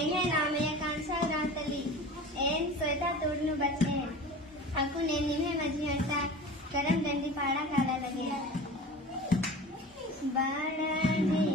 एंगे नाम या कांसा रातली एन सोता तोड़नु बचे अकु ने निमे मजी हटा करम दंडी पाड़ा काला लगे बाड़ा